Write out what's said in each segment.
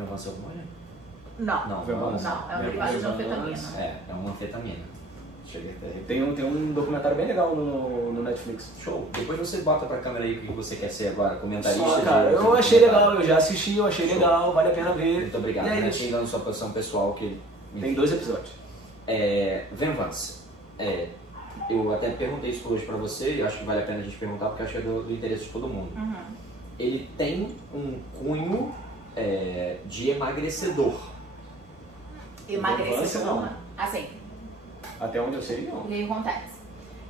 Venvanse é hormônio? Não. Não, Venvanse. Não, é um derivado de anfetamina. É uma anfetamina. Tem um documentário bem legal no Netflix. Show. Depois você bota pra câmera aí o que você quer ser agora, comentarista. Só, cara, eu achei legal, eu já assisti, eu achei legal, vale a pena ver. Muito obrigado, E é né? isso. Chegando na sua posição pessoal que... Tem 2 episódios. Venvanse. Eu até perguntei isso hoje pra você e acho que vale a pena a gente perguntar porque acho que é do interesse de todo mundo. Uhum. Ele tem um cunho de emagrecedor. Emagrecedor, não. né? Assim, Até onde eu sei, não. o que acontece?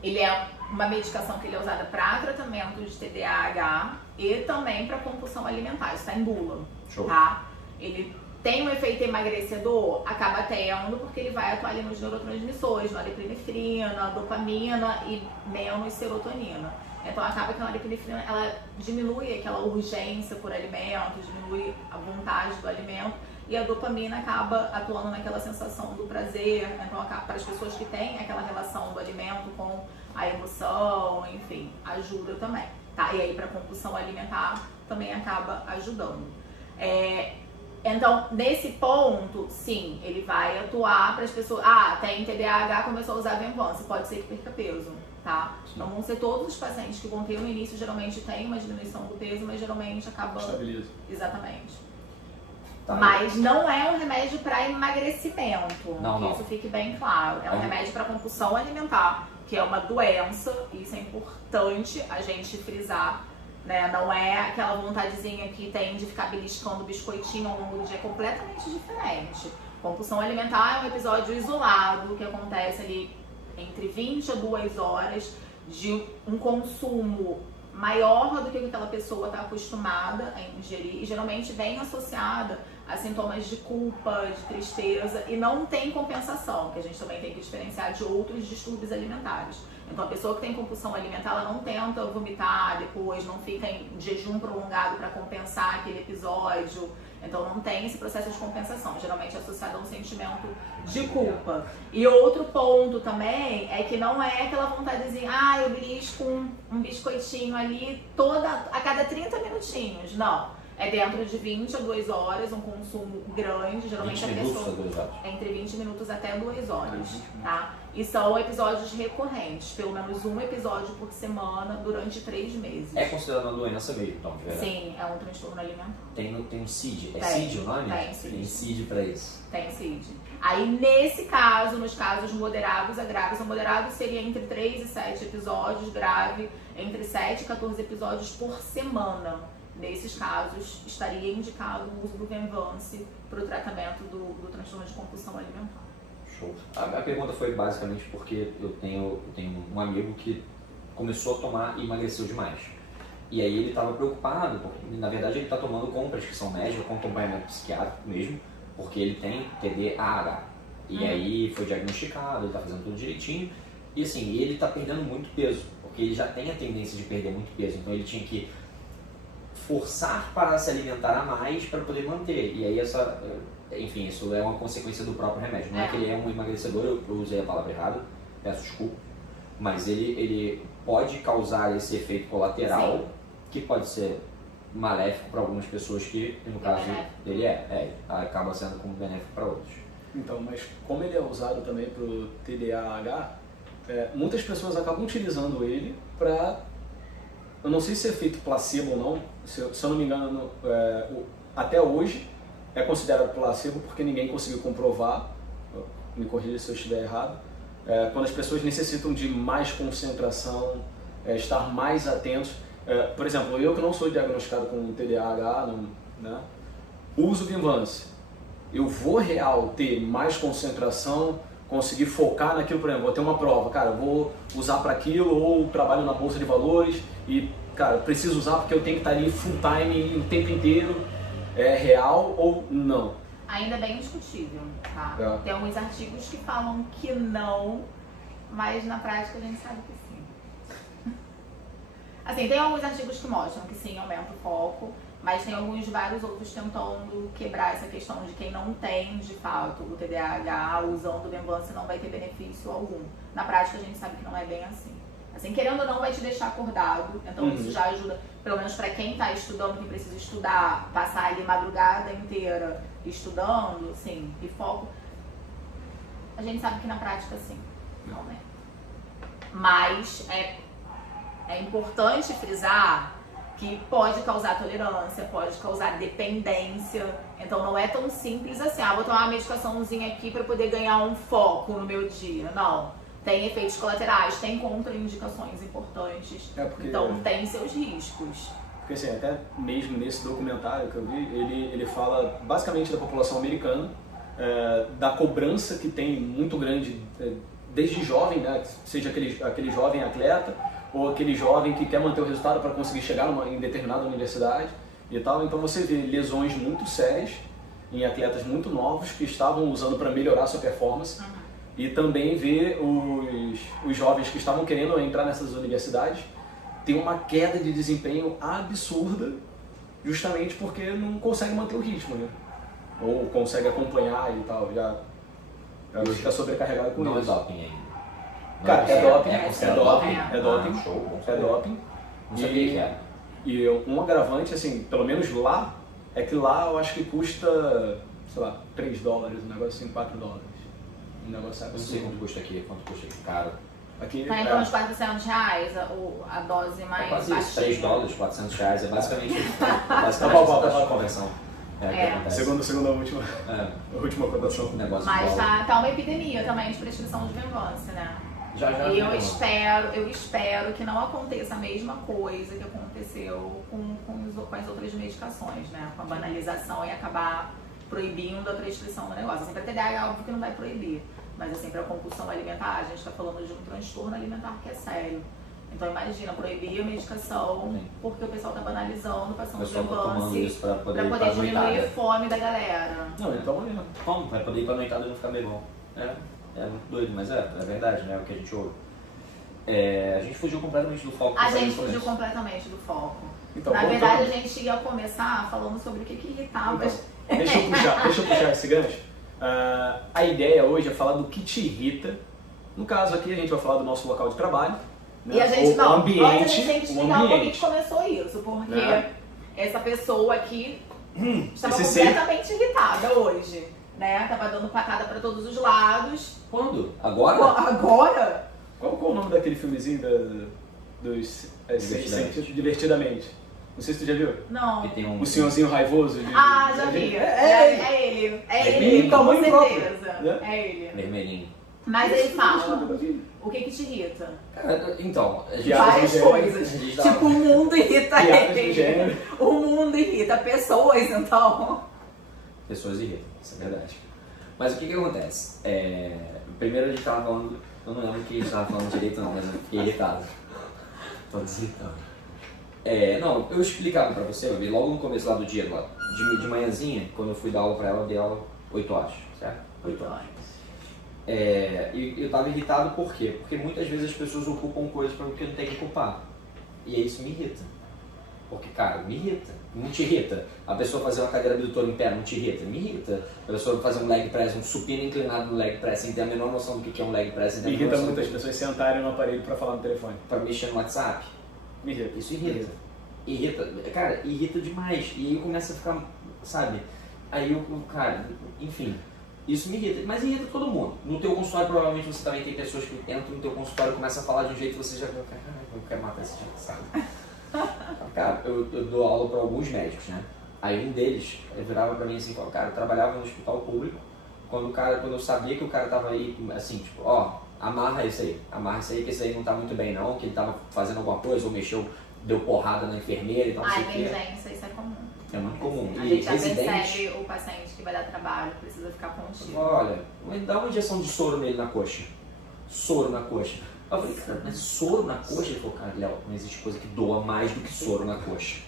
Ele é uma medicação que ele é usada para tratamento de TDAH e também para compulsão alimentar. Isso está em bula, Show. tá? Ele tem um efeito emagrecedor? Acaba tendo, porque ele vai atuar ali nos neurotransmissores, norepinefrina, dopamina e menos serotonina. Então acaba que a norepinefrina, ela diminui aquela urgência por alimento, diminui a vontade do alimento. E a dopamina acaba atuando naquela sensação do prazer, então para as pessoas que têm aquela relação do alimento com a emoção, enfim, ajuda também, tá? E aí para compulsão alimentar também acaba ajudando. Então, nesse ponto, sim, ele vai atuar para as pessoas, tem TDAH, começou a usar Venvanse, pode ser que perca peso, tá? Não vão ser todos os pacientes que vão ter no início, geralmente tem uma diminuição do peso, mas geralmente acaba... Estabiliza. Exatamente. Tá. Mas não é um remédio para emagrecimento, Não. Isso fique bem claro. É um remédio para compulsão alimentar, que é uma doença, e isso é importante a gente frisar, né? Não é aquela vontadezinha que tem de ficar beliscando biscoitinho ao longo do dia, é completamente diferente. Compulsão alimentar é um episódio isolado que acontece ali entre 20 a 2 horas de um consumo maior do que aquela pessoa está acostumada a ingerir e geralmente vem associada a sintomas de culpa, de tristeza e não tem compensação, que a gente também tem que diferenciar de outros distúrbios alimentares. Então a pessoa que tem compulsão alimentar, ela não tenta vomitar depois, não fica em jejum prolongado para compensar aquele episódio, então não tem esse processo de compensação, geralmente é associado a um sentimento de culpa. E outro ponto também é que não é aquela vontadezinha, eu belisco um biscoitinho ali a cada 30 minutinhos, não. É dentro de 20 a 2 horas, um consumo grande, geralmente 20 a minutos pessoa... a 2 horas. Entre 20 minutos até 2 horas, tá? E são episódios recorrentes, pelo menos um episódio por semana durante 3 meses. É considerado uma doença mesmo, então, de verdade. Sim, é um transtorno alimentar. Tem um CID. É Tem. CID o nome? Tem CID. Tem CID pra isso. Tem CID. Aí, nesse caso, nos casos moderados a graves, o moderado seria entre 3 e 7 episódios, grave entre 7 e 14 episódios por semana. Nesses casos, estaria indicado o uso do Venvanse para o tratamento do transtorno de compulsão alimentar. Show. A pergunta foi basicamente porque eu tenho um amigo que começou a tomar e emagreceu demais. E aí ele estava preocupado, porque na verdade ele está tomando com prescrição médica, com acompanhamento psiquiátrico mesmo, porque ele tem TDAH. E aí foi diagnosticado, ele está fazendo tudo direitinho. E assim, ele está perdendo muito peso, porque ele já tem a tendência de perder muito peso, então ele tinha que forçar para se alimentar a mais para poder manter. E aí enfim, isso é uma consequência do próprio remédio. Não é que ele é um emagrecedor, eu usei a palavra errada, peço desculpa, mas ele pode causar esse efeito colateral, sim, que pode ser maléfico para algumas pessoas que, no caso dele acaba sendo como benéfico para outros. Então, mas como ele é usado também para o TDAH, muitas pessoas acabam utilizando ele para, eu não sei se é efeito placebo ou não, se eu não me engano, até hoje é considerado placebo porque ninguém conseguiu comprovar, me corrija se eu estiver errado, quando as pessoas necessitam de mais concentração, estar mais atentos. Por exemplo, eu que não sou diagnosticado com TDAH, né, uso Venvanse. Eu vou ter mais concentração, conseguir focar naquilo, por exemplo, vou ter uma prova, cara, eu vou usar para aquilo, ou trabalho na bolsa de valores e, cara, preciso usar porque eu tenho que estar ali full time o tempo inteiro. É real ou não? Ainda bem discutível, tá? Tem alguns artigos que falam que não, mas na prática a gente sabe que sim. Assim, tem alguns artigos que mostram que sim, aumenta o foco, mas tem vários outros tentando quebrar essa questão de quem não tem, de fato, o TDAH usando o Venvanse não vai ter benefício algum. Na prática a gente sabe que não é bem assim. Assim, querendo ou não, vai te deixar acordado. Então isso já ajuda, pelo menos para quem tá estudando, que precisa estudar, passar ali madrugada inteira estudando, assim, e foco. A gente sabe que na prática, sim, não, né? Mas é importante frisar que pode causar tolerância, pode causar dependência. Então não é tão simples assim, vou tomar uma medicaçãozinha aqui para poder ganhar um foco no meu dia. Não. Tem efeitos colaterais, tem contraindicações importantes. Então tem seus riscos. Porque assim, até mesmo nesse documentário que eu vi, ele fala basicamente da população americana, da cobrança que tem muito grande desde jovem, né? Seja aquele jovem atleta ou aquele jovem que quer manter o resultado para conseguir chegar em determinada universidade e tal. Então você vê lesões muito sérias em atletas muito novos que estavam usando para melhorar sua performance. E também vê os jovens que estavam querendo entrar nessas universidades ter uma queda de desempenho absurda, justamente porque não consegue manter o ritmo, né? Ou consegue acompanhar e tal, já fica sobrecarregado com isso. Não é doping ainda. Cara, é doping, Show, é doping. Não sabia que era. E um agravante, assim, pelo menos lá, é que lá eu acho que custa, sei lá, $3, um negócio assim, $4. Um negócio Eu não sei quanto custa aqui, caro. Aqui, Tá em torno de R$400 a dose mais quase isso, $3, R$400, é basicamente a conversão. Segundo a última cotação. Mas tá uma epidemia também de prescrição de Venvance, né? E eu espero que não aconteça a mesma coisa que aconteceu com as outras medicações, né? Com a banalização e acabar proibindo a prescrição do negócio. Assim, para TDAH é óbvio que não vai proibir, mas assim, para compulsão alimentar, a gente está falando de um transtorno alimentar que é sério. Então imagina, proibir a medicação porque o pessoal tá banalizando, passando Venvance pra poder diminuir a fome da galera. Não, então como? Vai poder ir pra noitada e não ficar bem bom. É muito doido, mas é verdade, né? É o que a gente ouve. A gente fugiu completamente do foco. A gente fugiu completamente do foco. Então, na verdade, a gente ia começar falando sobre o que irritava. Então, deixa eu puxar esse gancho. A ideia hoje é falar do que te irrita. No caso aqui, a gente vai falar do nosso local de trabalho. Né? E a gente, o ambiente, antes a gente explicar por que começou isso, porque essa pessoa aqui estava completamente irritada hoje, né? Tava dando patada para todos os lados. Quando? Agora? Agora? Qual o nome daquele filmezinho dos Divertidamente? Não sei se tu já viu. Não. O senhorzinho raivoso. Já vi. É ele. É ele, com certeza. É ele. Vermelhinho. Mas ele fala, o que te irrita? Cara, então... Várias coisas. Tipo, o mundo irrita ele. O mundo irrita pessoas, então. Pessoas irritam, isso é verdade. Mas o que acontece? Primeiro a gente tava falando... Eu não lembro o que a gente tava falando direito não, mas eu fiquei irritado. Tô desirritando. Não, eu explicava pra você, logo no começo lá do dia, lá, de manhãzinha, quando eu fui dar aula pra ela, eu dei aula 8 horas, certo? 8 horas. E eu tava irritado por quê? Porque muitas vezes as pessoas ocupam coisas porque não tem que ocupar. E aí isso me irrita. Porque, cara, me irrita. Não te irrita? A pessoa fazer uma cadeira abdutora em pé não te irrita? Me irrita. A pessoa fazer um leg press, um supino inclinado no leg press, sem ter a menor noção do que é um leg press. Me irrita muitas pessoas sentarem no aparelho pra falar no telefone. Pra mexer no WhatsApp. Me irrita. Isso irrita. Irrita. Cara, irrita demais. E aí começa a ficar, sabe? Aí eu, cara, enfim. Isso me irrita, mas irrita todo mundo. No teu consultório, provavelmente, você também tem pessoas que entram no teu consultório e começam a falar de um jeito que você já... Caralho, eu quero matar esse jeito, sabe? Cara, eu dou aula para alguns médicos, né? Aí um deles virava pra mim assim, falou, cara, eu trabalhava no hospital público, quando eu sabia que o cara tava aí, assim, tipo, amarra isso aí, que esse aí não tá muito bem não, que ele tava fazendo alguma coisa, ou mexeu, deu porrada na enfermeira e tal, não sei o quê. Emergência, isso é comum. É muito comum. A gente já percebe o paciente que vai dar trabalho, precisa ficar contigo. Olha, dá uma injeção de soro nele na coxa. Soro na coxa. Eu falei, cara, mas soro na coxa? Ele falou, cara, Léo, não existe coisa que doa mais do que soro na coxa.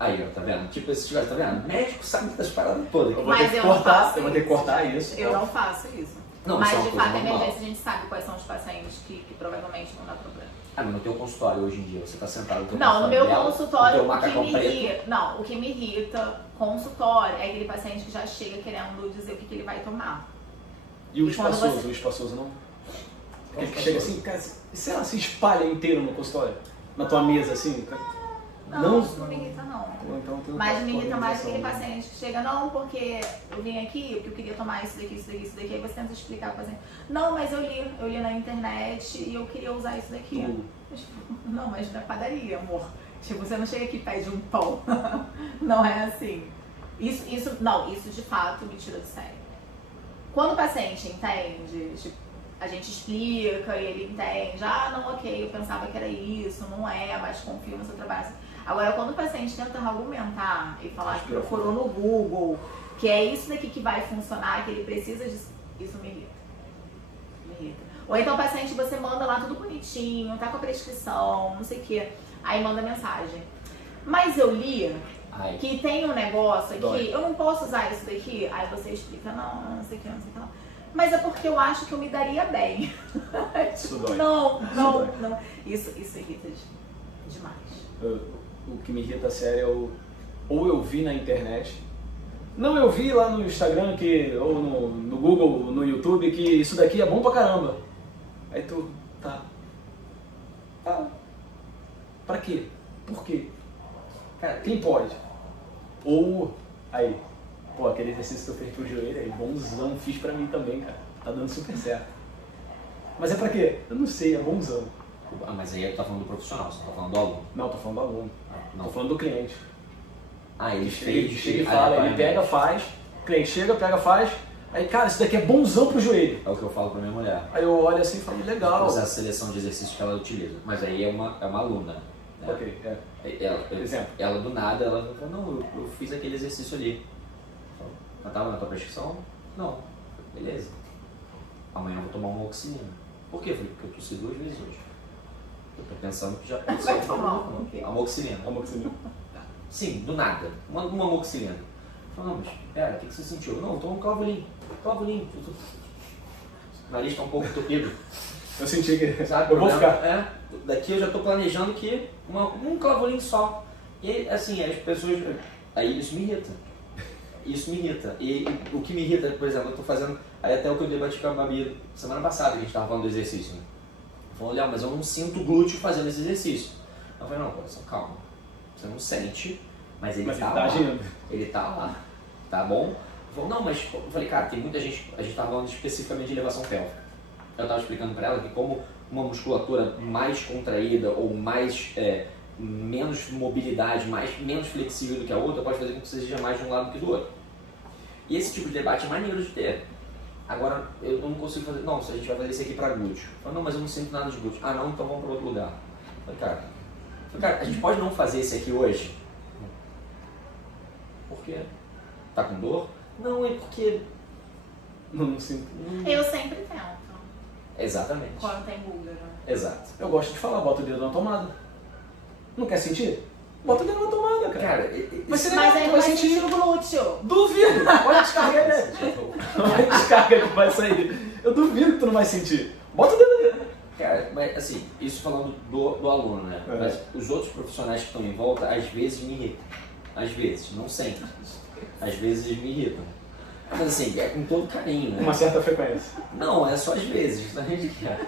Aí, ó, tá vendo? Tipo, esse tá vendo? Médico sabe das paradas todas. Eu vou ter que cortar isso. Eu não faço isso. Não, mas de fato, emergência, a gente sabe quais são os pacientes que provavelmente não dá problema. Mas no teu consultório hoje em dia, você tá sentado no teu Não, no meu consultório, o que me irrita, consultório, é aquele paciente que já chega querendo dizer o que ele vai tomar. E o espaçoso? O espaçoso não? Que chega assim, cara, sei lá, se espalha inteiro no consultório? Na tua mesa, assim? Não, isso não me irrita, não. Então, Mas me irrita mais aquele paciente que chega, não, porque eu vim aqui, porque eu queria tomar isso daqui, aí você tenta explicar pro paciente. Não, mas eu li na internet e eu queria usar isso daqui. Não, mas na padaria, amor. Tipo, você não chega aqui e pede um pão. Não é assim. Isso de fato me tira do sério. Quando o paciente entende, tipo, a gente explica e ele entende, não, ok, eu pensava que era isso, não é, mas confio no seu trabalho. Agora, quando o paciente tenta argumentar e falar que procurou no Google, que é isso daqui que vai funcionar, que ele precisa disso, isso me irrita. Me irrita. Ou então o paciente, você manda lá tudo bonitinho, tá com a prescrição, não sei o quê, aí manda mensagem. Mas eu li que tem um negócio aqui, eu não posso usar isso daqui, aí você explica, não sei o que, não sei o que, não. Mas é porque eu acho que eu me daria bem. Isso dói. Não. Isso irrita demais. O que me irrita sério é ou eu vi na internet, não, eu vi lá no Instagram, ou no Google, no YouTube, que isso daqui é bom pra caramba. Aí tu, tá. Pra quê? Por quê? Cara, quem pode? Ou, aí, pô, aquele exercício que tu fez pro joelho aí, bonzão, fiz pra mim também, cara. Tá dando super certo. Mas é pra quê? Eu não sei, é bonzão. Mas aí tu tá falando do profissional, você tá falando do aluno? Não, tô falando do aluno. Não. Tô falando do cliente. Ele chega e fala, ele pega, faz, o cliente chega, pega, faz, aí, cara, isso daqui é bonzão pro joelho. É o que eu falo pra minha mulher. Aí eu olho assim e falo, legal. O processo de seleção de exercícios que ela utiliza. Mas aí é uma aluna. Né? Ok, Exemplo. Ela do nada, ela falou, não, eu fiz aquele exercício ali. Mas tava na tua prescrição? Não. Beleza. Amanhã eu vou tomar uma oxilina. Por quê? Eu falei, porque eu tossi 2 vezes hoje. Eu tô pensando que já pode ser uma amoxicilina. Sim, do nada. Uma amoxicilina. Eu falei, não, mas pera, o que você sentiu? Não, eu tô um clavulinho. O nariz tá um pouco entupido. Eu senti que, sabe, eu vou ficar. Daqui eu já tô planejando que um clavulinho só. E assim, as pessoas... Aí isso me irrita. E o que me irrita, por exemplo, eu tô fazendo... Aí até o que eu debati com a Babi semana passada, que a gente tava falando do exercício, né? Falou, Léo, mas eu não sinto glúteo fazendo esse exercício. Eu falei, não, coração, calma. Você não sente, mas ele tá lá. Agindo. Ele tá lá. Tá bom? Falou, não, mas... Eu falei, cara, tem muita gente... A gente tava falando especificamente de elevação pélvica. Eu tava explicando pra ela que como uma musculatura mais contraída ou mais... menos mobilidade, menos flexível do que a outra, pode fazer com que você seja mais de um lado do que do outro. E esse tipo de debate é maneiro de ter. Agora, eu não consigo fazer... Não, se a gente vai fazer isso aqui pra glúteo. Eu falei, não, mas eu não sinto nada de glúteo. Ah, não? Então vamos pra outro lugar. Eu falei, cara, a gente pode não fazer esse aqui hoje? Por quê? Tá com dor? Não, é porque... Não sinto. Eu sempre tento. Exatamente. Quando tem búlgaro. Exato. Eu gosto de falar, bota o dedo na tomada. Não quer sentir? Bota o dedo na tomada, cara. Mas aí não vai sentir o glúteo. Duvido! Olha a descarga aí. Olha a descarga que vai sair. Eu duvido que tu não vai sentir. Bota o dedo ali. Cara, mas assim, isso falando do aluno, né? Mas os outros profissionais que estão em volta, às vezes me irritam. Às vezes, não sempre. Às vezes eles me irritam. Mas assim, é com todo carinho, né? Uma certa frequência. Não, é só às vezes, a gente quer.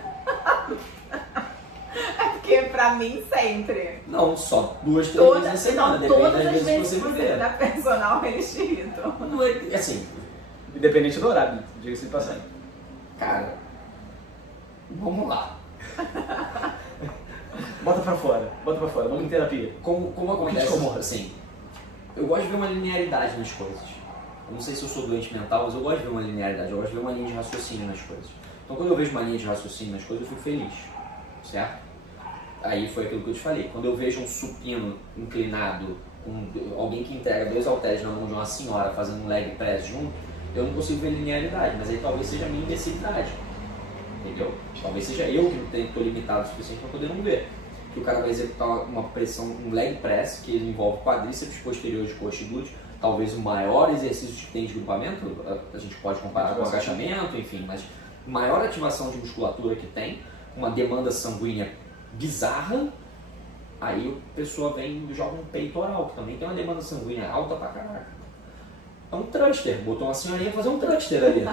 É porque pra mim sempre. Não, só 2, 3 vezes na semana, depende todas das as vezes que vezes você viver. da personal eles te irritam. Não é, assim, Independente do horário, diga-se de passagem. cara, vamos lá. Bota pra fora, vamos em terapia. Como acontece, incomoda? assim, eu gosto de ver uma linearidade nas coisas. Eu não sei se eu sou doente mental, mas eu gosto de ver uma linearidade, eu gosto de ver uma linha de raciocínio nas coisas. Então quando eu vejo uma linha de raciocínio nas coisas, eu fico feliz, certo? Aí foi aquilo que eu te falei, quando eu vejo um supino inclinado, alguém que entrega 2 halteres na mão de uma senhora fazendo um leg press junto, eu não consigo ver linearidade, mas aí talvez seja a minha imbecilidade, entendeu? Talvez seja eu que não estou limitado o suficiente para poder não ver. Que o cara vai executar uma pressão, um leg press, que envolve quadríceps posterior de coxa e glúteo, talvez o maior exercício que tem de grupamento, a gente pode comparar com o agachamento, enfim, mas maior ativação de musculatura que tem, uma demanda sanguínea bizarra, aí a pessoa vem e joga um peitoral, que também tem uma demanda sanguínea alta pra caraca. É um thruster, botou uma senhorinha fazer um thruster ali.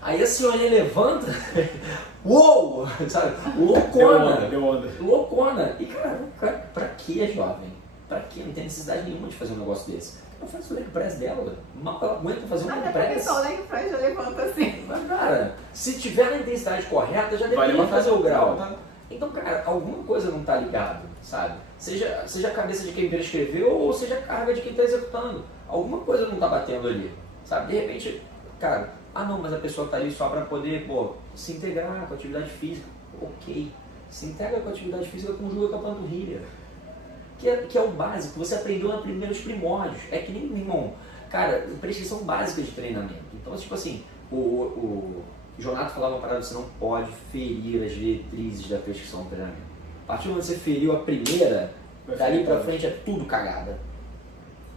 Aí a senhorinha levanta, uou, sabe? Loucona. Deu onda. Loucona. E cara, pra que, jovem? Pra que? Não tem necessidade nenhuma de fazer um negócio desse. Ela faz o leg press dela. Mal ela aguenta fazer um leg Até porque press. só o leg press já levanta assim. Mas, cara, se tiver na intensidade correta, já Vai deveria levantar. fazer o grau. Tá. Então, cara, alguma coisa não tá ligado, sabe? Seja a cabeça de quem prescreveu ou seja a carga de quem tá executando. Alguma coisa não tá batendo ali, sabe? De repente, cara, não, mas a pessoa tá ali só pra poder, se integrar com a atividade física. Ok. Se integra com a atividade física, conjuga com a panturrilha. Que é o básico, você aprendeu nos primeiros primórdios. É que nem, meu irmão, cara, prescrição básica de treinamento. Então, tipo assim, o Jonato falava uma parada, você não pode ferir as diretrizes da prescrição do treinamento. A partir do momento que você feriu a primeira, dali pra frente é tudo cagada.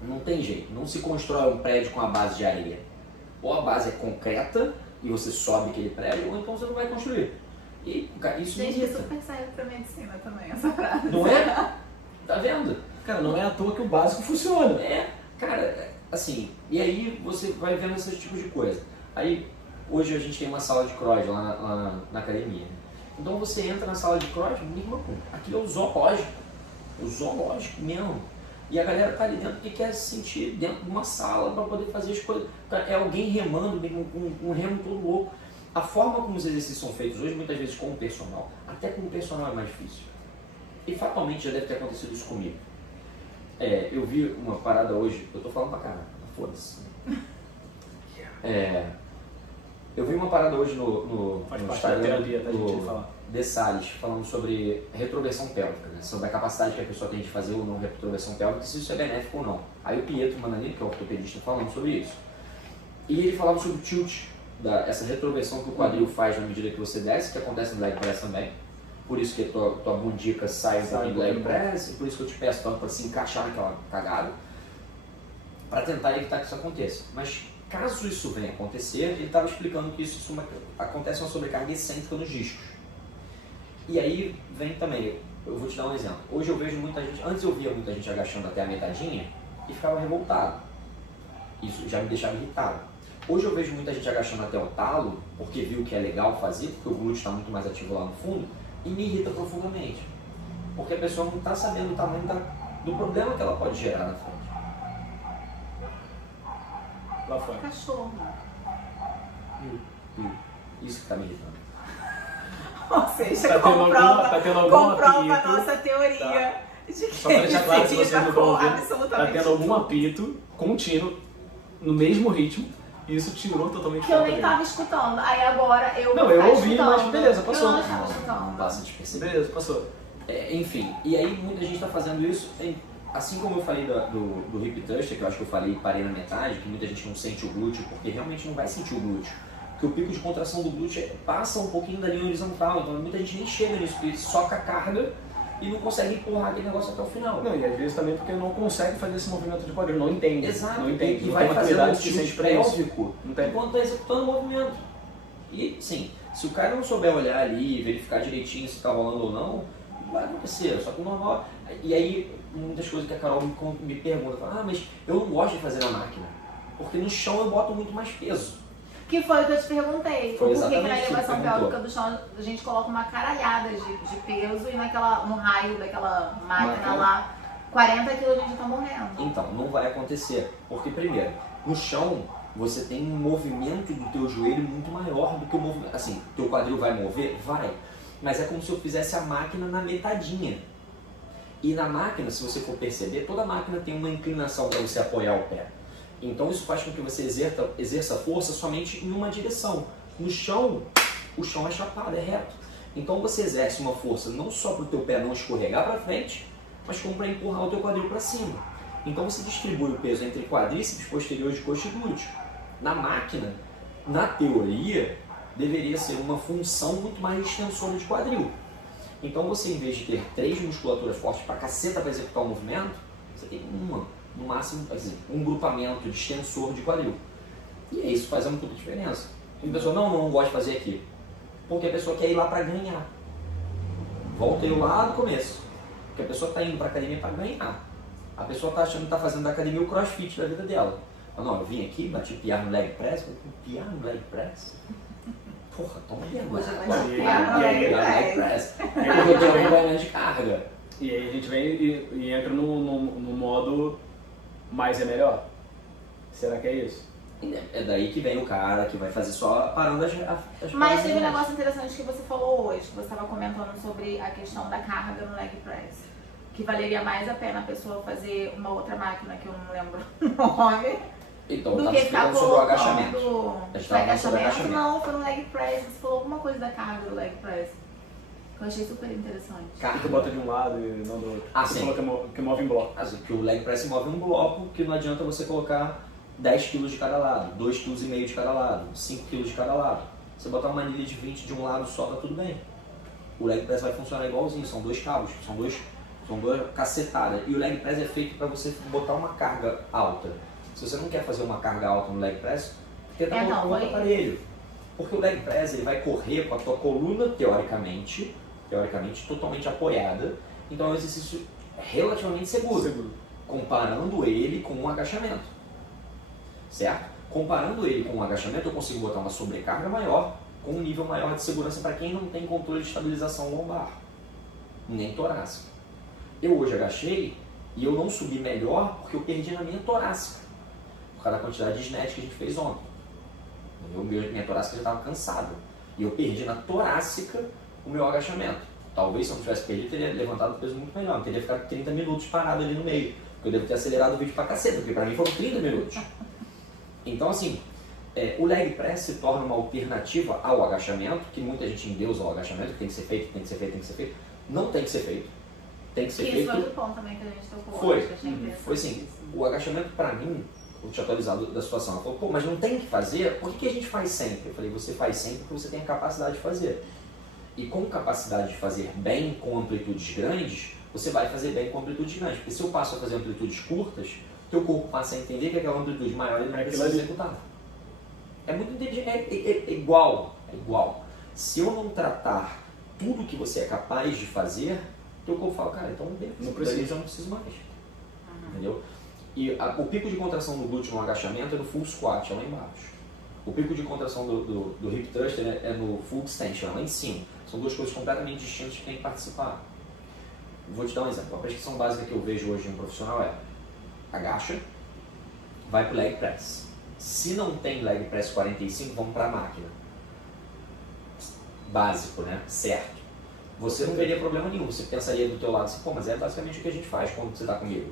Não tem jeito, não se constrói um prédio com a base de areia. Ou a base é concreta e você sobe aquele prédio, ou então você não vai construir. E, cara, isso Gente, me isso irrita. super serve pra medicina também, essa frase. Não é? Tá vendo? Cara, não é à toa que o básico funciona. Cara, assim, e aí você vai vendo esses tipos de coisa. Aí, hoje a gente tem uma sala de cross lá na academia. Então você entra na sala de cross, meu irmão, aquilo é o zoológico mesmo. E a galera tá ali dentro porque quer se sentir dentro de uma sala para poder fazer as coisas. É alguém remando mesmo, um remo todo louco. A forma como os exercícios são feitos hoje, muitas vezes com o personal, até com o personal é mais difícil. E fatalmente já deve ter acontecido isso comigo. Eu vi uma parada hoje, eu tô falando pra caramba, foda-se. Eu vi uma parada hoje no Faz parte Instagram da terapia, tá, gente? do Falar. De Salles, falando sobre retroversão pélvica, né? Sobre a capacidade que a pessoa tem de fazer ou não retroversão pélvica, se isso é benéfico ou não. Aí o Pietro Mananini, que é o ortopedista, falando sobre isso. E ele falava sobre o tilt, essa retroversão que o quadril faz na medida que você desce, que acontece no leg press também. Por isso que tua bundica sai do leg press, e por isso que eu te peço tanto para se encaixar naquela cagada, para tentar evitar que isso aconteça. Mas caso isso venha a acontecer, ele estava explicando que isso acontece uma sobrecarga excêntrica nos discos. E aí vem também, eu vou te dar um exemplo. Hoje eu vejo muita gente, antes eu via muita gente agachando até a metadinha e ficava revoltado. Isso já me deixava irritado. Hoje eu vejo muita gente agachando até o talo, porque viu que é legal fazer, porque o glúteo está muito mais ativo lá no fundo, e me irrita profundamente. Porque a pessoa não está sabendo o tamanho do problema que ela pode gerar na frente. Lá fora. Cachorro. Isso que está me irritando. Ou seja, Tá tendo algum comprova a apito. nossa teoria Tá. de que Só pra deixar claro, se vocês não estão ouvindo, tá absolutamente tendo algum tudo. apito contínuo, no mesmo ritmo, e isso tirou totalmente Que eu foco nem dele. tava escutando. Aí agora eu Não, vou eu ficar ouvi, escutando. mas beleza, passou. Eu não estava escutando. Não passa despercebido. Beleza, passou. Enfim, e aí muita gente está fazendo isso, assim como eu falei do hip thruster, que eu acho que eu falei e parei na metade, que muita gente não sente o glúteo, porque realmente não vai sentir o glúteo. Porque o pico de contração do glúteo passa um pouquinho da linha horizontal, então muita gente nem chega nisso, porque soca a carga e não consegue empurrar aquele negócio até o final. Não, e às vezes também porque não consegue fazer esse movimento de quadril, não entende. Exato, Não entende. e não vai tem fazendo maturidade um suficiente tilt pra isso. pélvico Não tem. enquanto está executando o movimento. E sim, se o cara não souber olhar ali e verificar direitinho se está rolando ou não vai acontecer, só que o normal. E aí, muitas coisas que a Carol me pergunta, fala, mas eu não gosto de fazer na máquina, porque no chão eu boto muito mais peso. Que foi o que eu te perguntei. Foi Por que que exatamente na isso que elevação você perguntou. pélvica do chão a gente coloca uma caralhada de peso e no raio daquela máquina Máquina. lá, 40 quilos a gente tá morrendo. Então, não vai acontecer, porque primeiro, no chão você tem um movimento do teu joelho muito maior do que o movimento, assim, teu quadril vai mover? Vai, mas é como se eu fizesse a máquina na metadinha. E na máquina, se você for perceber, toda máquina tem uma inclinação para você apoiar o pé. Então isso faz com que você exerça força somente em uma direção. No chão, o chão é chapado, é reto. Então você exerce uma força não só para o teu pé não escorregar para frente, mas como para empurrar o teu quadril para cima. Então você distribui o peso entre quadríceps, posteriores, coxa e glúteo. Na máquina, na teoria, deveria ser uma função muito mais extensora de quadril. Então você, em vez de ter 3 musculaturas fortes pra caceta para executar o movimento, você tem uma, no máximo, assim, um grupamento de extensor de quadril. E isso faz uma puta diferença. E a pessoa, não gosta de fazer aqui. Porque a pessoa quer ir lá para ganhar. Volta eu lá do começo. Porque a pessoa está indo para academia para ganhar. A pessoa está achando que está fazendo da academia o crossfit da vida dela. Não, eu vim aqui, bati piar no leg press, piar no leg press? Porra, toma vergonha. Piar no leg press. Eu tô ganhando de carga. E aí a gente vem e entra no modo mais é melhor. Será que é isso? É daí que vem o cara que vai fazer só parando as Mas teve um paradas. negócio interessante que você falou hoje, que você estava comentando sobre a questão da carga no leg press. Que valeria mais a pena a pessoa fazer uma outra máquina, que eu não lembro o nome, Então, eu do tava que ficar explicando sobre o colocando... agachamento. A gente Foi tava falando sobre agachamento? agachamento. Não, foi no leg press. Você falou alguma coisa da carga do leg press. Que eu achei super interessante. Que tu bota de um lado e não do outro. Ah, Você sim. falou que move em bloco. Assim, que o leg press move um bloco que não adianta você colocar 10 kg de cada lado, 2,5 kg de cada lado, 5 kg de cada lado. Você botar uma anilha de 20 de um lado só, tá tudo bem. O leg press vai funcionar igualzinho, são dois cabos, são duas cacetadas. E o leg press é feito para você botar uma carga alta. Se você não quer fazer uma carga alta no leg press, tenta colocar outro aparelho. Porque o leg press ele vai correr com a tua coluna, teoricamente totalmente apoiada. Então é um exercício relativamente seguro. Comparando ele com um agachamento. Certo? Comparando ele com um agachamento, eu consigo botar uma sobrecarga maior, com um nível maior de segurança para quem não tem controle de estabilização lombar, nem torácica. Eu hoje agachei e eu não subi melhor porque eu perdi na minha torácica, por causa da quantidade de snatch que a gente fez ontem. Minha torácica já estava cansada e eu perdi na torácica o meu agachamento. Talvez se eu não tivesse perdido, eu teria levantado o peso muito melhor, não teria ficado 30 minutos parado ali no meio, porque eu devo ter acelerado o vídeo pra caceta, porque para mim foram 30 minutos. Então assim, o leg press se torna uma alternativa ao agachamento, que muita gente endeusa ao agachamento, que tem que ser feito, tem que ser feito, tem que ser feito. Não tem que ser feito. Tem que ser feito. Isso foi outro ponto também que a gente tocou. Foi sim. O agachamento pra mim, vou te atualizar da situação. Ela falou, pô, mas não tem que fazer? Por que a gente faz sempre? Eu falei, você faz sempre porque você tem a capacidade de fazer. E com capacidade de fazer bem com amplitudes grandes, você vai fazer bem com amplitudes grandes. Porque se eu passo a fazer amplitudes curtas, teu corpo passa a entender que aquela amplitude maior ele não precisa executar. É muito inteligente, é igual. Se eu não tratar tudo que você é capaz de fazer, teu corpo fala, cara, então não preciso. Eu já não preciso mais. Entendeu? E o pico de contração do glúteo no agachamento é no full squat, é lá embaixo. O pico de contração do hip thruster é no full extension, é lá em cima. São duas coisas completamente distintas que tem que participar. Vou te dar um exemplo. A prescrição básica que eu vejo hoje em um profissional é agacha, vai pro leg press. Se não tem leg press 45, vamos para a máquina. Básico, né? Certo. Você não veria problema nenhum. Você pensaria do teu lado assim, pô, mas é basicamente o que a gente faz quando você está comigo.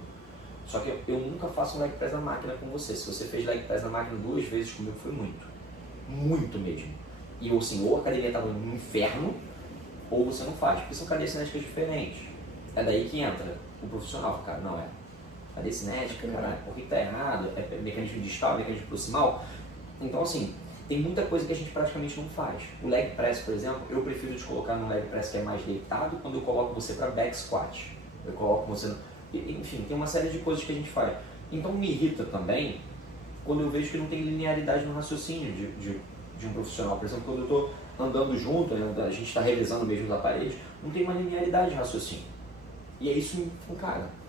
Só que eu nunca faço um leg press na máquina com você. Se você fez leg press na máquina 2 vezes comigo, foi muito. Muito mesmo. E assim, ou a academia estava no inferno, ou você não faz. Porque são cadeias cinéticas diferentes. É daí que entra o profissional. Cara, não é. Cadeia cinética, caralho, por que tá errado? É mecanismo distal, mecanismo proximal. Então assim, tem muita coisa que a gente praticamente não faz. O leg press, por exemplo, eu prefiro te colocar no leg press que é mais deitado quando eu coloco você para back squat. Eu coloco você... Enfim, tem uma série de coisas que a gente faz. Então me irrita também quando eu vejo que não tem linearidade no raciocínio de um profissional. Por exemplo, quando eu estou andando junto, né, a gente está revezando mesmo os aparelhos, não tem uma linearidade de raciocínio. E é isso me encara.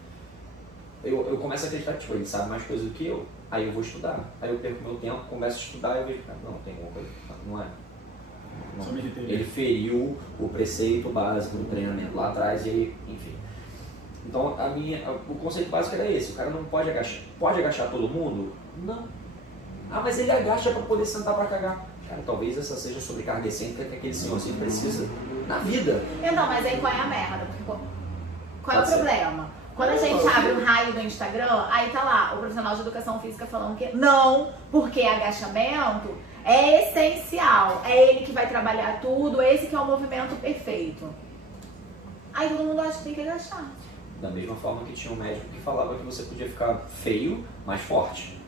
Eu começo a acreditar que tipo, ele sabe mais coisa do que eu, aí eu vou estudar. Aí eu perco meu tempo, começo a estudar e eu vejo, cara, não, tem alguma coisa, não é. Não. Ele feriu o preceito básico do treinamento lá atrás e aí, enfim. Então o conceito básico era esse, o cara não pode agachar. Pode agachar todo mundo? Não. Ah, mas ele agacha para poder sentar para cagar. Cara, talvez essa seja a sobrecarga excêntrica que aquele senhorzinho precisa na vida. Então, mas aí qual é a merda? Porque qual é o problema? Quando a gente abre um raio do Instagram, aí tá lá o profissional de educação física falando que não, porque agachamento é essencial, é ele que vai trabalhar tudo, esse que é o movimento perfeito. Aí todo mundo acha que tem que agachar. Da mesma forma que tinha um médico que falava que você podia ficar feio, mas forte.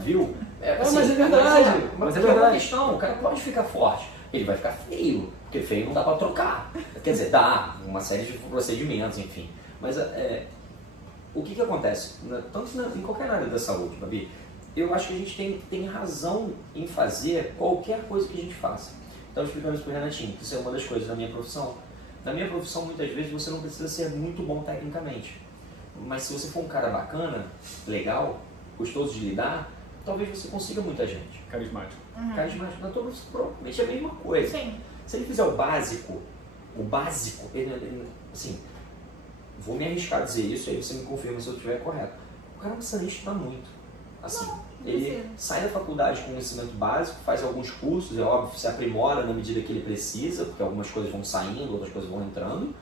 Viu? Assim, mas é verdade. Mas é verdade. Questão, o cara pode ficar forte, ele vai ficar feio, porque feio não dá pra trocar. Quer dizer, dá, uma série de procedimentos, enfim. Mas o que acontece? Tanto em qualquer área da saúde, Babi, eu acho que a gente tem razão em fazer qualquer coisa que a gente faça. Estava explicando isso para o Renatinho, que isso é uma das coisas da minha profissão. Na minha profissão, muitas vezes, você não precisa ser muito bom tecnicamente. Mas se você for um cara bacana, legal, custoso de lidar, talvez você consiga muita gente. Carismático. Carismático, na tua profissão, provavelmente é a mesma coisa. Sim. Se ele fizer o básico, ele, assim, vou me arriscar a dizer isso, aí você me confirma se eu estiver correto. O cara não precisa nem estudar muito. Assim, ele sai da faculdade com conhecimento básico, faz alguns cursos, é óbvio, se aprimora na medida que ele precisa, porque algumas coisas vão saindo, outras coisas vão entrando.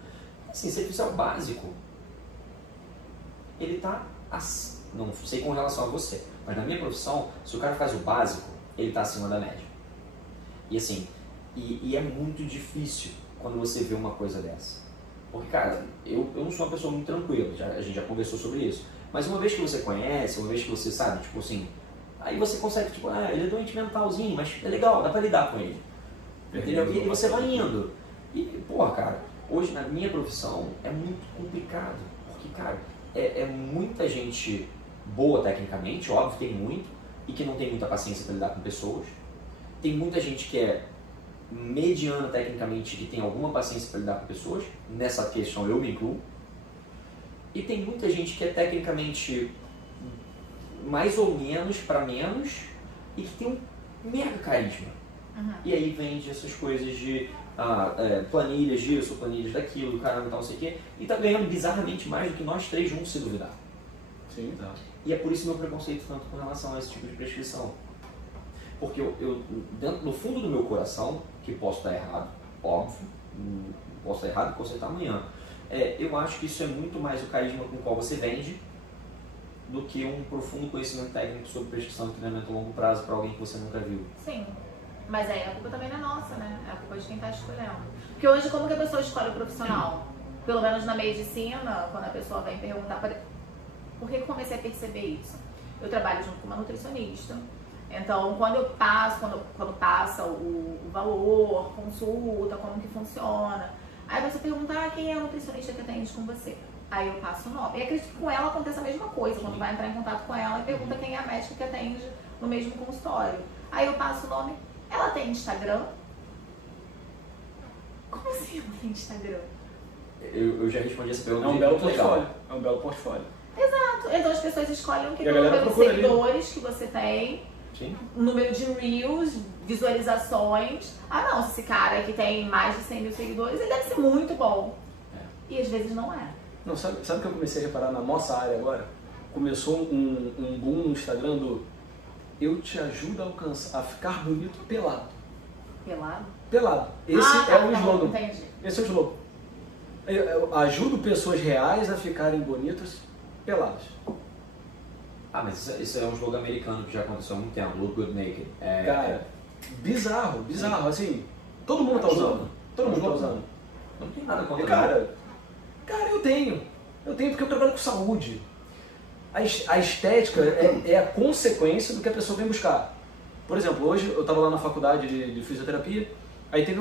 Assim, se ele fizer o básico, ele tá, não sei com relação a você, mas na minha profissão, se o cara faz o básico, ele tá acima da média. E assim, e é muito difícil quando você vê uma coisa dessa. Porque, cara, eu não sou uma pessoa muito tranquila, a gente já conversou sobre isso. Mas uma vez que você conhece, uma vez que você sabe, tipo assim, aí você consegue, tipo, ele é doente mentalzinho, mas é legal, dá pra lidar com ele. Entendeu? E você vai indo. E, porra, cara, hoje na minha profissão é muito complicado. Porque, cara, é muita gente boa tecnicamente, óbvio, tem muito, e que não tem muita paciência pra lidar com pessoas. Tem muita gente que é mediana tecnicamente e tem alguma paciência para lidar com pessoas, nessa questão eu me incluo, e tem muita gente que é tecnicamente mais ou menos para menos e que tem um mega carisma. E aí vende essas coisas de planilhas disso, planilhas daquilo, caramba e tal, não sei o quê, e tá ganhando bizarramente mais do que nós três juntos, se duvidar. Sim, tá. E é por isso meu preconceito tanto com relação a esse tipo de prescrição. Porque eu dentro, no fundo do meu coração, que posso estar errado, óbvio, posso estar errado e posso estar amanhã, eu acho que isso é muito mais o carisma com o qual você vende do que um profundo conhecimento técnico sobre prescrição e treinamento a longo prazo para alguém que você nunca viu. Sim, mas aí a culpa também não é nossa, né? É a culpa de quem está escolhendo. Porque hoje, como que a pessoa escolhe o profissional? Pelo menos na medicina, quando a pessoa vem perguntar... Por que eu comecei a perceber isso? Eu trabalho junto com uma nutricionista. Então, quando eu passo, quando passa o valor, consulta, como que funciona, aí você pergunta, quem é o nutricionista que atende com você? Aí eu passo o nome. E acredito que com ela acontece a mesma coisa, quando vai entrar em contato com ela e pergunta quem é a médica que atende no mesmo consultório. Aí eu passo o nome, ela tem Instagram? Como assim ela tem Instagram? Eu já respondi essa pergunta. É um belo portfólio. É um belo portfólio. Exato. Então as pessoas escolhem o que pelos seguidores que você tem. Sim. Número de reels, visualizações. Ah não, se esse cara que tem mais de 100 mil seguidores, ele deve ser muito bom. E às vezes não é. Não, sabe o que eu comecei a reparar na nossa área agora? Começou um boom no Instagram do eu te ajudo a ficar bonito pelado. Pelado? Pelado. Esse é o slogan. Entendi. Esse é o slogan. Eu ajudo pessoas reais a ficarem bonitas peladas. Mas isso é um jogo americano que já aconteceu há muito tempo, Look Good Naked. Cara, bizarro, assim, todo mundo tá usando. Todo mundo tá usando. Não tem nada contra Cara, eu tenho porque eu trabalho com saúde. A estética é a consequência do que a pessoa vem buscar. Por exemplo, hoje eu tava lá na faculdade de fisioterapia, aí teve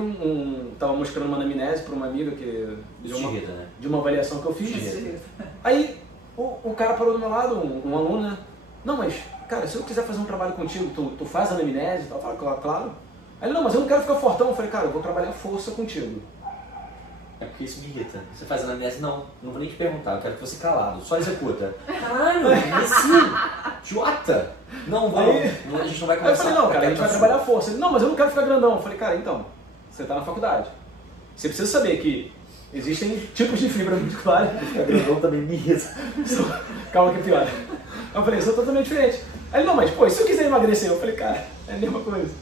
tava mostrando uma anamnese para uma amiga de uma avaliação que eu fiz. Aí o cara parou do meu lado, um aluno, né? Não, mas, cara, se eu quiser fazer um trabalho contigo, tu faz anamnese e tal? Eu falei, claro. Aí ele, não, mas eu não quero ficar fortão. Eu falei, cara, eu vou trabalhar força contigo. É porque isso me irrita. Você faz anamnese, não vou nem te perguntar, eu quero que você calado, só executa. Caralho, é assim? Jota! Não, a gente não vai conversar. Aí eu falei, não, cara, a gente vai trabalhar força. Ele, não, mas eu não quero ficar grandão. Eu falei, cara, então, você tá na faculdade. Você precisa saber que existem tipos de fibra muscular. Ficar grandão também me irrita. Calma que é pior. Eu falei, isso é totalmente diferente. Aí ele, não, mas pô, e se eu quiser emagrecer? Eu falei, cara, é a mesma coisa.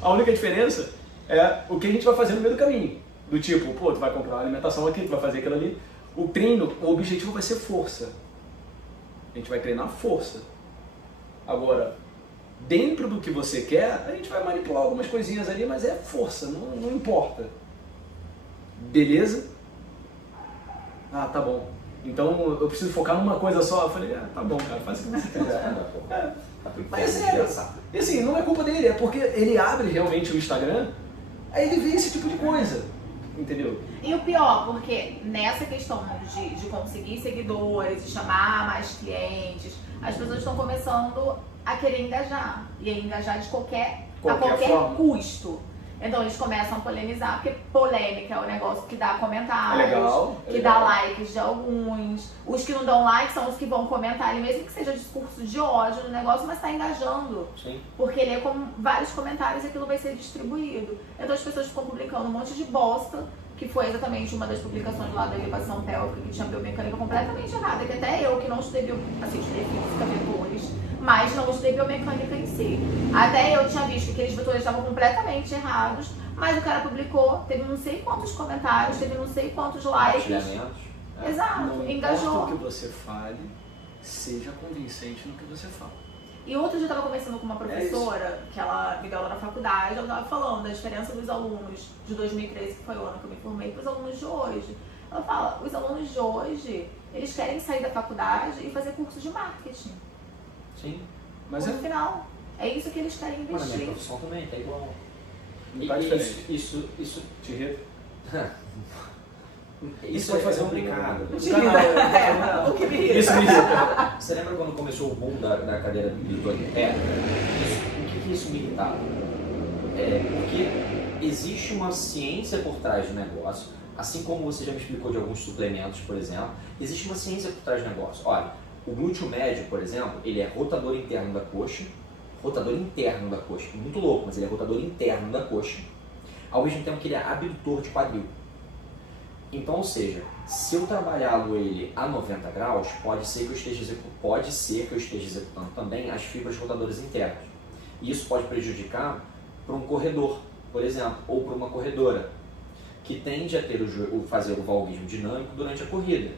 A única diferença é o que a gente vai fazer no meio do caminho. Do tipo, pô, tu vai comprar uma alimentação aqui, tu vai fazer aquilo ali. O treino, o objetivo vai ser força. A gente vai treinar força. Agora, dentro do que você quer, a gente vai manipular algumas coisinhas ali, mas é força, não importa. Beleza? Ah, tá bom. Então eu preciso focar numa coisa só. Eu falei, tá bom, cara, faz o que você quiser. Mas é sério. E assim, não é culpa dele, é porque ele abre realmente o Instagram, aí ele vê esse tipo de coisa. Entendeu? E o pior, porque nessa questão de conseguir seguidores, de chamar mais clientes, as pessoas estão começando a querer engajar. E a engajar de a qualquer custo. Então eles começam a polemizar, porque polêmica é o negócio que dá comentários, que legal. dá likes de alguns. Os que não dão like são os que vão comentar ali, mesmo que seja discurso de ódio no negócio, mas tá engajando. Sim. Porque lê com vários comentários e aquilo vai ser distribuído. Então as pessoas ficam publicando um monte de bosta, que foi exatamente uma das publicações lá da elevação pélvica, que tinha biomecânica completamente errada, que até eu, que não estudei estudei física, vetores, mas não estudei biomecânica em si. Até eu tinha visto que aqueles vetores estavam completamente errados, mas o cara publicou, teve não sei quantos comentários, teve não sei quantos likes. Compartilhamentos. Exato, Não engajou. importa o que você fale, seja convincente no que você fala. E outro dia eu estava conversando com uma professora, que ela me deu aula na faculdade, ela estava falando da diferença dos alunos de 2013, que foi o ano que eu me formei, para os alunos de hoje. Ela fala, os alunos de hoje, eles querem sair da faculdade e fazer curso de marketing. Sim. Mas No final, é isso que eles querem Mas na minha investir. profissão também, tá igual. não tá diferente. Isso Te re... Isso pode é fazer complicado. O que me irrita. Isso me irrita. Você lembra quando começou o boom da cadeira do editor em pé? O que isso me irritava? Porque existe uma ciência por trás do negócio, assim como você já me explicou de alguns suplementos, por exemplo, existe uma ciência por trás do negócio. Olha, o glúteo médio, por exemplo, ele é rotador interno da coxa, muito louco, mas ele é rotador interno da coxa, ao mesmo tempo que ele é abdutor de quadril. Então, ou seja, se eu trabalhá-lo ele a 90 graus, pode ser que eu esteja executando também as fibras rotadoras internas. E isso pode prejudicar para um corredor, por exemplo, ou para uma corredora, que tende a ter fazer o valguismo dinâmico durante a corrida.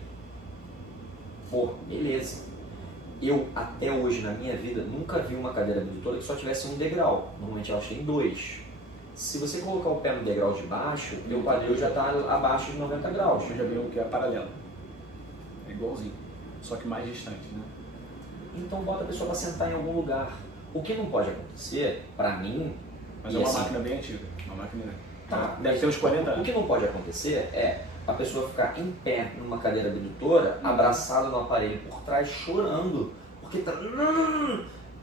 Pô, beleza. Eu, até hoje na minha vida, nunca vi uma cadeira abdutora que só tivesse um degrau. Normalmente elas têm 2. Se você colocar o pé no degrau de baixo, o teu quadril já está abaixo de 90 graus. Eu já vi um que é paralelo. É igualzinho. Só que mais distante, né? Então bota a pessoa para sentar em algum lugar. O que não pode acontecer, para mim... Mas e é uma assim, máquina bem antiga. Uma máquina... Tá, deve ter uns 40 o anos. que não pode acontecer é a pessoa ficar em pé numa cadeira abdutora, abraçada no aparelho por trás, chorando, porque tá...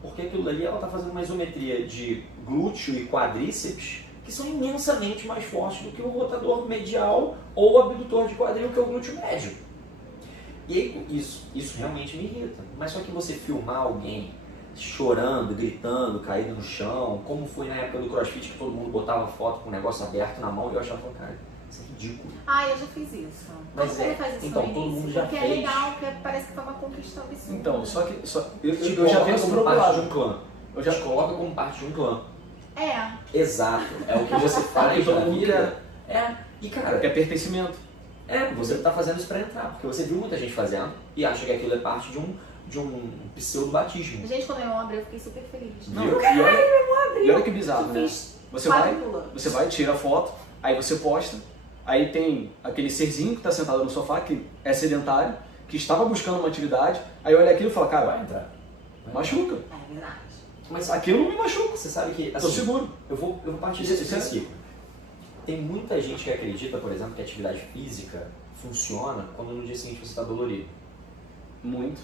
Porque aquilo ali ela está fazendo uma isometria de glúteo e quadríceps que são imensamente mais fortes do que o rotador medial ou o abdutor de quadril, que é o glúteo médio. E aí isso realmente me irrita. Mas só que você filmar alguém chorando, gritando, caído no chão, como foi na época do CrossFit que todo mundo botava foto com o negócio aberto na mão, e eu achava, cara, isso é ridículo. Ah, eu já fiz isso. Mas Todo mundo faz isso então, no todo início, mundo já porque fez. é legal, porque parece que foi uma conquista absurda. Então, só que... Te eu já coloca penso como pro outro parte de lado. um clã. Eu já Te coloca como parte de um clã. É. Exato. É o que você faz todo na mundo vida. E cara, quer pertencimento. você tá fazendo isso pra entrar, porque você viu muita gente fazendo e acha que aquilo é parte de um pseudo-batismo. Gente, quando eu abri, eu fiquei super feliz. Não, Viu? e olha que bizarro, né? Fiz Você vai, quadrúpula. tira a foto, aí você posta, aí tem aquele serzinho que está sentado no sofá, que é sedentário, que estava buscando uma atividade, aí olha aquilo e fala, cara, Vai entrar. machuca. É verdade. Mas Aquilo não me machuca, você sabe que, tô assim, seguro. eu vou partir Isso desse é- princípio. Tem muita gente que acredita, por exemplo, que a atividade física funciona quando no dia seguinte você está dolorido. Muito.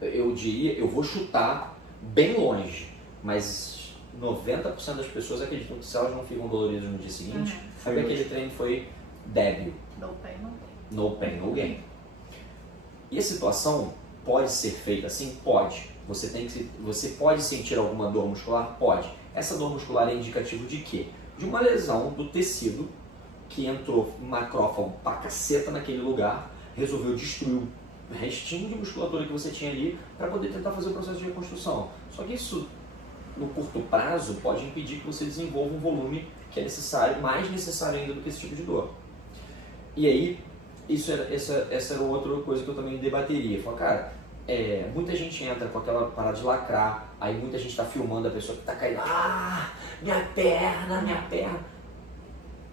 Eu diria, eu vou chutar bem longe, mas 90% das pessoas acreditam que se elas não ficam doloridas no dia seguinte, Foi é porque útil. aquele treino foi débil, Não tem, não tem. no pain, no gain. E a situação pode ser feita assim? Pode. Você pode sentir alguma dor muscular? Pode. Essa dor muscular é indicativo de quê? De uma lesão do tecido que entrou macrófago pra caceta naquele lugar, resolveu destruir o restinho de musculatura que você tinha ali para poder tentar fazer o processo de reconstrução. Só que isso, no curto prazo, pode impedir que você desenvolva um volume que é necessário, mais necessário ainda do que esse tipo de dor. E aí, essa era outra coisa que eu também debateria. Fala, cara, muita gente entra com aquela parada de lacrar, aí muita gente está filmando a pessoa que está caindo, minha perna.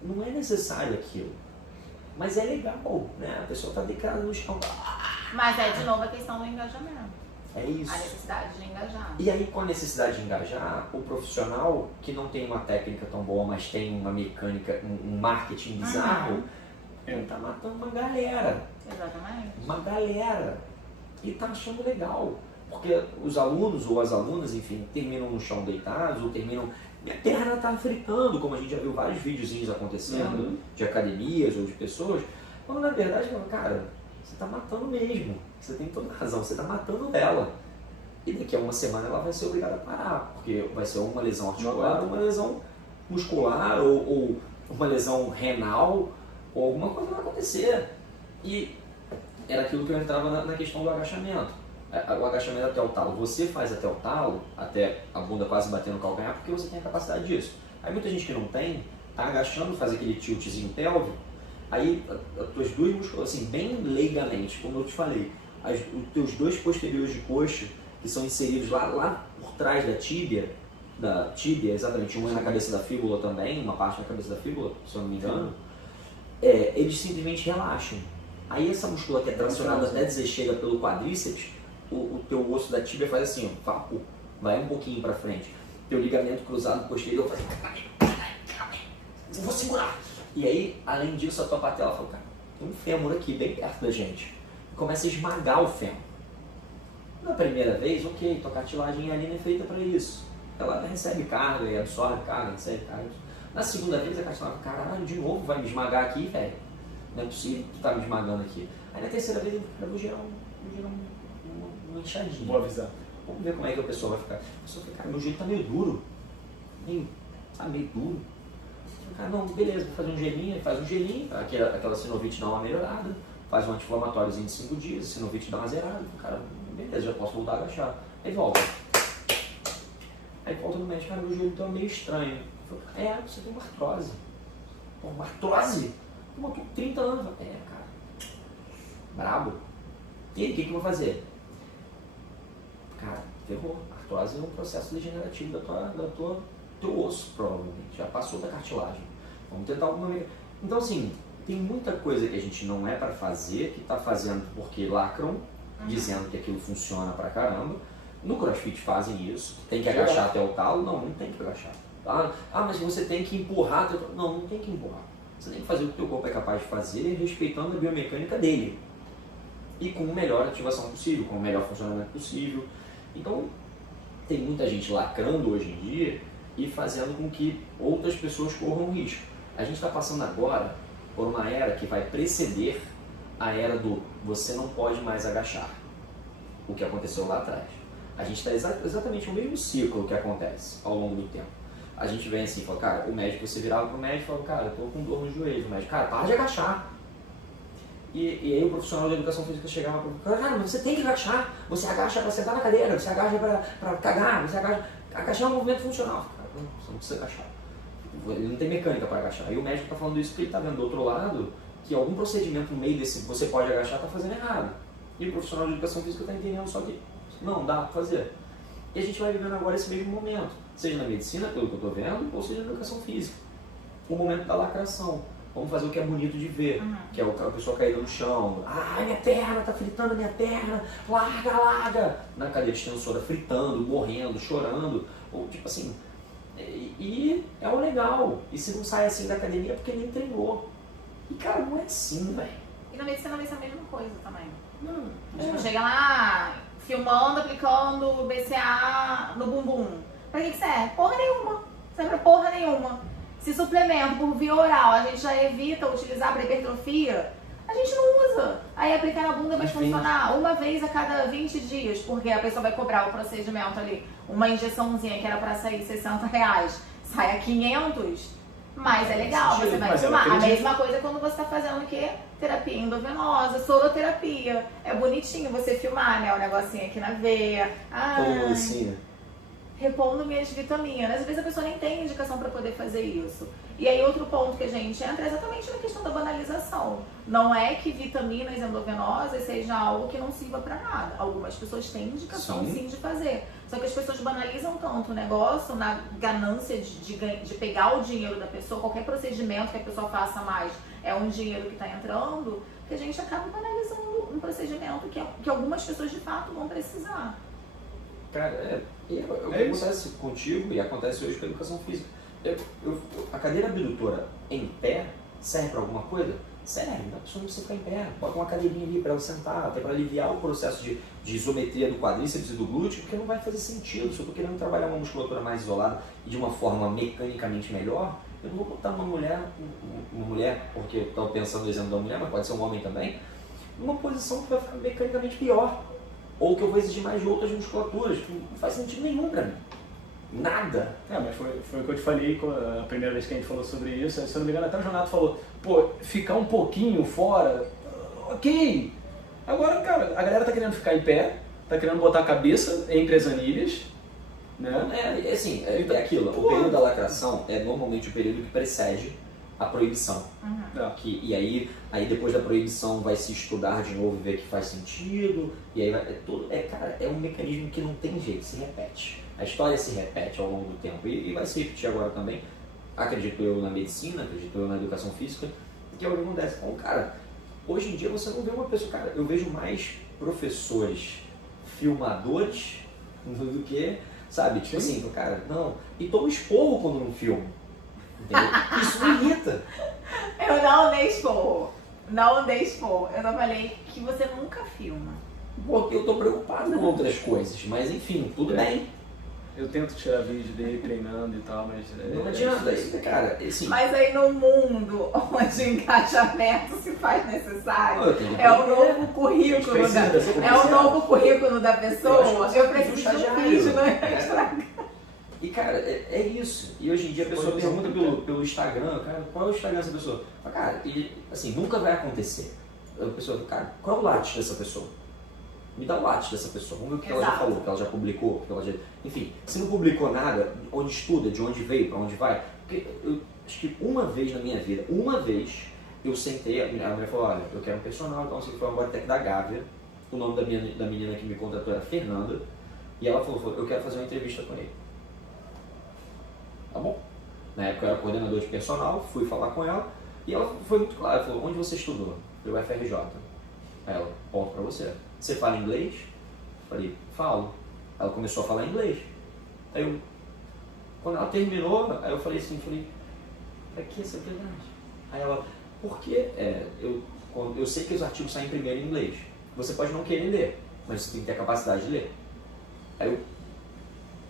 Não é necessário aquilo, mas é legal, né? A pessoa está deitada no chão. Mas é de novo a questão do engajamento. É isso. A necessidade de engajar. E aí, com a necessidade de engajar, o profissional que não tem uma técnica tão boa, mas tem uma mecânica, um marketing bizarro, ele tá matando uma galera. Exatamente. Uma galera. E tá achando legal. Porque os alunos ou as alunas, enfim, terminam no chão deitados ou terminam minha perna tá fritando, como a gente já viu vários videozinhos acontecendo, de academias ou de pessoas, quando na verdade, cara, você tá matando mesmo, você tem toda razão, você tá matando ela. E daqui a uma semana ela vai ser obrigada a parar, porque vai ser uma lesão articular, uma lesão muscular ou uma lesão renal, ou alguma coisa vai acontecer. E era aquilo que eu entrava na questão do agachamento. O agachamento até o talo, você faz até o talo, até a bunda quase bater no calcanhar, porque você tem a capacidade disso. Aí muita gente que não tem, tá agachando, faz aquele tiltzinho pélvico, aí as tuas duas músculos, assim, bem leigamente, como eu te falei, os teus dois posteriores de coxa, que são inseridos lá por trás da tíbia, exatamente, uma na cabeça da fíbula também, uma parte na cabeça da fíbula, se eu não me engano, eles simplesmente relaxam. Aí essa musculatura que é tracionada até dizer chega pelo quadríceps, o teu osso da tíbia faz assim, ó, vai um pouquinho para frente. Teu ligamento cruzado posterior faz... Vou segurar! E aí, além disso, a tua patela fala, cara, tem um fêmur aqui, bem perto da gente. E começa a esmagar o fêmur. Na primeira vez, ok, tua cartilagem ali não é feita para isso. Ela recebe carga e absorve carga, recebe carga. Na segunda vez, a cartilagem fala, caralho, de novo vai me esmagar aqui, velho. Não é possível que tu tá me esmagando aqui. Aí na terceira vez, eu vou gerar uma inchadinha. Vou avisar. Vamos ver como é que a pessoa vai ficar. A pessoa fica, cara, meu jeito tá meio duro. Meio duro. Cara, não, beleza, vou fazer um gelinho, faz um gelinho, aquela sinovite dá uma melhorada, faz um anti-inflamatóriozinho de 5 dias, a sinovite dá uma zerada, cara, beleza, já posso voltar a agachar. Aí volta. Aí volta no médico, cara, meu joelho tá meio estranho. Você tem uma artrose. Pô, uma artrose? Pô, tô com 30 anos. Cara, brabo. E aí, o que eu vou fazer? Cara, ferrou. Artrose é um processo degenerativo do teu osso, provavelmente. Já passou da cartilagem. Vamos tentar alguma maneira. Então, assim, tem muita coisa que a gente não é para fazer, que tá fazendo porque lacram, dizendo que aquilo funciona pra caramba. No CrossFit fazem isso. Tem que agachar até o talo? Não tem que agachar. Mas você tem que empurrar. Não tem que empurrar. Você tem que fazer o que o teu corpo é capaz de fazer, respeitando a biomecânica dele. E com a melhor ativação possível, com o melhor funcionamento possível. Então, tem muita gente lacrando hoje em dia e fazendo com que outras pessoas corram risco. A gente está passando agora por uma era que vai preceder a era do você não pode mais agachar, o que aconteceu lá atrás. A gente está exatamente no mesmo ciclo que acontece ao longo do tempo. A gente vem assim e fala, cara, o médico, você virava pro médico e falava, cara, eu tô com dor no joelho. O médico, cara, para de agachar. E aí o profissional de educação física chegava e falava, cara, mas você tem que agachar. Você agacha para sentar na cadeira, você agacha para cagar, você agacha. Agachar é um movimento funcional. Cara, você não precisa agachar. Ele não tem mecânica para agachar. Aí o médico está falando isso porque ele está vendo do outro lado que algum procedimento no meio desse você pode agachar está fazendo errado. E o profissional de educação física está entendendo só que não dá para fazer. E a gente vai vivendo agora esse mesmo momento, seja na medicina, pelo que eu estou vendo, ou seja na educação física. O momento da lacração. Vamos fazer o que é bonito de ver, que é a pessoa caída no chão. Minha perna, tá fritando a minha perna, larga. Na cadeira extensora, fritando, morrendo, chorando. Ou tipo assim. E é o legal. E se não sai assim da academia é porque nem treinou. E cara, não é assim, velho. E na medicina vai ser a mesma coisa também. Não. Chega lá, filmando, aplicando BCA no bumbum. Pra que serve? Porra nenhuma. Serve pra porra nenhuma. Se suplemento por via oral a gente já evita utilizar para hipertrofia, a gente não usa. Aí aplicar na bunda vai funcionar uma vez a cada 20 dias, porque a pessoa vai cobrar o procedimento ali. Uma injeçãozinha que era para sair R$60, sai a 500, mas é legal, você vai filmar. A mesma coisa quando você está fazendo o quê? Terapia endovenosa, soroterapia. É bonitinho você filmar, né? O negocinho aqui na veia. Repondo minhas vitaminas. Às vezes a pessoa nem tem indicação para poder fazer isso. E aí outro ponto que a gente entra é exatamente na questão da banalização. Não é que vitaminas endovenosas seja algo que não sirva para nada. Algumas pessoas têm indicação sim de fazer. Só que as pessoas banalizam tanto o negócio na ganância de pegar o dinheiro da pessoa, qualquer procedimento que a pessoa faça mais é um dinheiro que está entrando, que a gente acaba banalizando um procedimento que algumas pessoas de fato vão precisar. Cara, acontece contigo e acontece hoje com a educação física. A cadeira abdutora em pé serve para alguma coisa? Sério, a pessoa não precisa ficar em pé. Bota uma cadeirinha ali para ela sentar, até para aliviar o processo de isometria do quadríceps e do glúteo, porque não vai fazer sentido. Se eu estou querendo trabalhar uma musculatura mais isolada e de uma forma mecanicamente melhor, eu não vou botar uma mulher, porque eu estou pensando no exemplo da mulher, mas pode ser um homem também, numa posição que vai ficar mecanicamente pior. Ou que eu vou exigir mais de outras musculaturas. Não faz sentido nenhum para mim. Nada. Mas foi o que eu te falei a primeira vez que a gente falou sobre isso. Se eu não me engano, até o Jonato falou, pô, ficar um pouquinho fora, ok. Agora, cara, a galera tá querendo ficar em pé, tá querendo botar a cabeça entre as anilhas, né? É aquilo. O período da lacração é normalmente o período que precede a proibição. E aí depois da proibição vai se estudar de novo e ver que faz sentido. E aí é um mecanismo que não tem jeito, se repete. A história se repete ao longo do tempo e vai se repetir agora também. Acredito eu na medicina, acredito eu na educação física, que é o que acontece. Então, cara, hoje em dia você não vê uma pessoa, cara, eu vejo mais professores filmadores do que, sabe, tipo assim, cara, não, e toma esporro quando não filma. Entendeu? Isso me irrita. Eu não dei esporro. Não dei esporro. Eu só falei que você nunca filma. Porque eu tô preocupado com outras coisas, mas enfim, tudo bem. Eu tento tirar vídeo dele treinando e tal, mas... Não adianta, cara. Assim, mas aí no mundo onde o engajamento se faz necessário, é o novo currículo da pessoa. Eu preciso de um vídeo no Instagram. E cara, é isso. E hoje em dia a pessoa pergunta pelo Instagram, cara, qual é o Instagram dessa pessoa? Cara, assim, nunca vai acontecer. A pessoa, cara, qual é o latte dessa pessoa? Me dá o latte dessa pessoa, vamos ver o que ela já falou, o que ela já publicou, enfim, se não publicou nada, onde estuda, de onde veio, para onde vai. Porque eu acho que uma vez na minha vida, eu sentei, a mulher falou, olha, eu quero um personal, então você foi uma Bodytech da Gávea, o nome da menina que me contratou era Fernanda, e ela falou, eu quero fazer uma entrevista com ele. Tá bom? Na época eu era coordenador de personal, fui falar com ela, e ela foi muito clara, ela falou, onde você estudou? Eu FRJ. Aí ela, ponto pra você. Você fala inglês? Eu falei, falo. Ela começou a falar inglês. Aí quando ela terminou, aí eu falei assim, pra que essa verdade? Aí ela, porque eu sei que os artigos saem primeiro em inglês. Você pode não querer ler, mas você tem que ter a capacidade de ler. Aí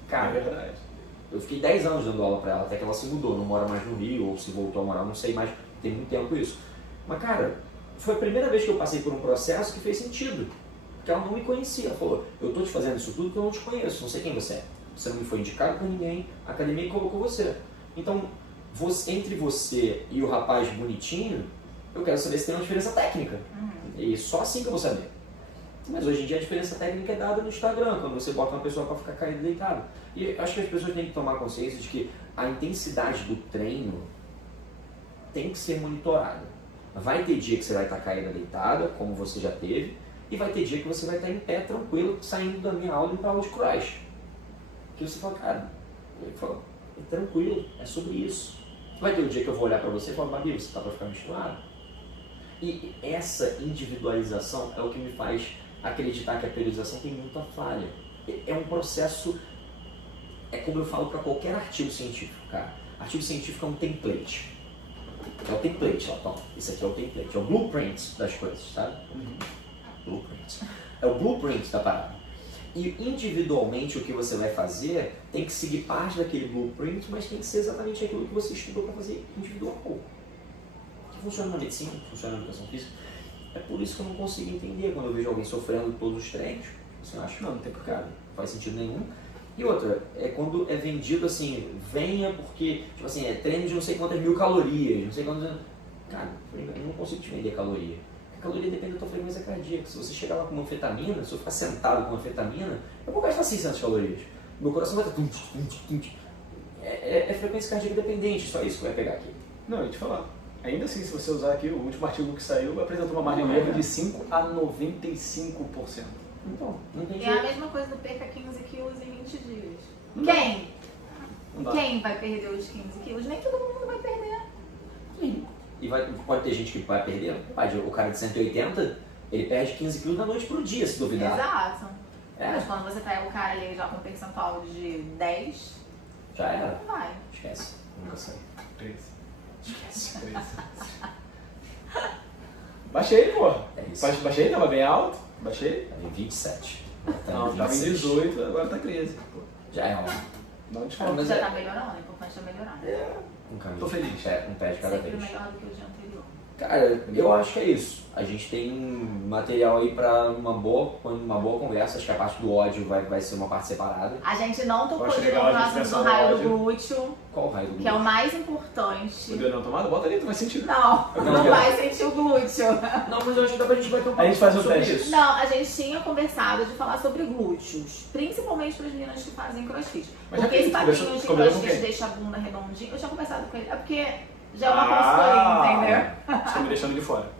cara, é verdade. Eu fiquei 10 anos dando aula pra ela, até que ela se mudou, não mora mais no Rio, ou se voltou a morar, não sei mais, tem muito tempo isso. Mas cara, foi a primeira vez que eu passei por um processo que fez sentido. Porque ela não me conhecia. Ela falou, eu tô te fazendo isso tudo porque eu não te conheço, não sei quem você é. Você não me foi indicado por ninguém, a academia colocou você. Então, entre você e o rapaz bonitinho, eu quero saber se tem uma diferença técnica. E só assim que eu vou saber. Mas hoje em dia a diferença técnica é dada no Instagram, quando você bota uma pessoa para ficar caída deitada. E acho que as pessoas têm que tomar consciência de que a intensidade do treino tem que ser monitorada. Vai ter dia que você vai estar caída deitada, como você já teve, e vai ter dia que você vai estar em pé, tranquilo, saindo da minha aula e para aula de cross. Que você fala, cara, é tranquilo, é sobre isso. Vai ter um dia que eu vou olhar para você e falar, Babi, você está para ficar misturado? E essa individualização é o que me faz acreditar que a periodização tem muita falha. É um processo, é como eu falo para qualquer artigo científico, cara. Artigo científico é um template. É o template, ó, toma. Esse aqui é o template, é o blueprint das coisas, sabe? Blueprint. É o blueprint da parada. E individualmente o que você vai fazer tem que seguir parte daquele blueprint, mas tem que ser exatamente aquilo que você estudou para fazer individual. Que funciona na medicina, que funciona na educação física. É por isso que eu não consigo entender quando eu vejo alguém sofrendo todos os treinos. Assim, eu acho que não tem porquê, não faz sentido nenhum. E outra, é quando é vendido assim, venha porque, tipo assim, é treino de não sei quantas mil calorias, não sei quantas... Cara, eu não consigo te vender caloria. A caloria depende da tua frequência cardíaca. Se você chegar lá com uma anfetamina, se eu ficar sentado com uma anfetamina, eu vou gastar 600 calorias. Meu coração vai estar... É frequência cardíaca dependente, só isso que vai pegar aqui. Não, eu ia te falar. Ainda assim, se você usar aqui, o último artigo que saiu apresentou uma margem de erro de 5 a 95%. Então, não tem É jeito. a mesma coisa do perca 15 quilos em 20 dias. Não Quem? Não dá. Quem vai perder os 15 quilos? Nem todo mundo vai perder. Sim. E pode ter gente que vai perder. O cara de 180, ele perde 15 quilos da noite pro dia, se duvidar. Exato. É. Mas quando você pega o cara ali já com um percentual de 10, Já era. não vai. Esquece. Nunca sai. 3. Esquece. 3. baixei, porra. É isso. Baixei, tava bem alto. Baixei. Tava em 27. Não, tava em 18, agora tá 13. Pô. Já é Dá um Então, desconto. mas já é- tá melhorando, é importante melhorar. um caminho. Tô feliz. Um pé de cada Sempre vez. melhor do que o dia anterior. Cara, eu acho que é isso. A gente tem material aí pra uma boa conversa. Acho que a parte do ódio vai ser uma parte separada. A gente não tocou acho de legal novo a no gente assunto pensar do no raio do ódio. glúteo, Qual o raio do que é o glúteo? mais importante. O dedo não tomado? Bota ali, tu vai sentir. Não, Não, não cara. vai sentir o glúteo. Não, mas eu acho que dá pra gente bater um A gente faz o sobre teste. isso. Não, a gente tinha conversado de falar sobre glúteos, principalmente para as meninas que fazem crossfit. Mas já Porque esse que papinho conversou- de conversou com crossfit quem? deixa a bunda redondinha, eu tinha conversado com ele. É porque já é uma consultoria, entendeu? Estou me deixando de fora.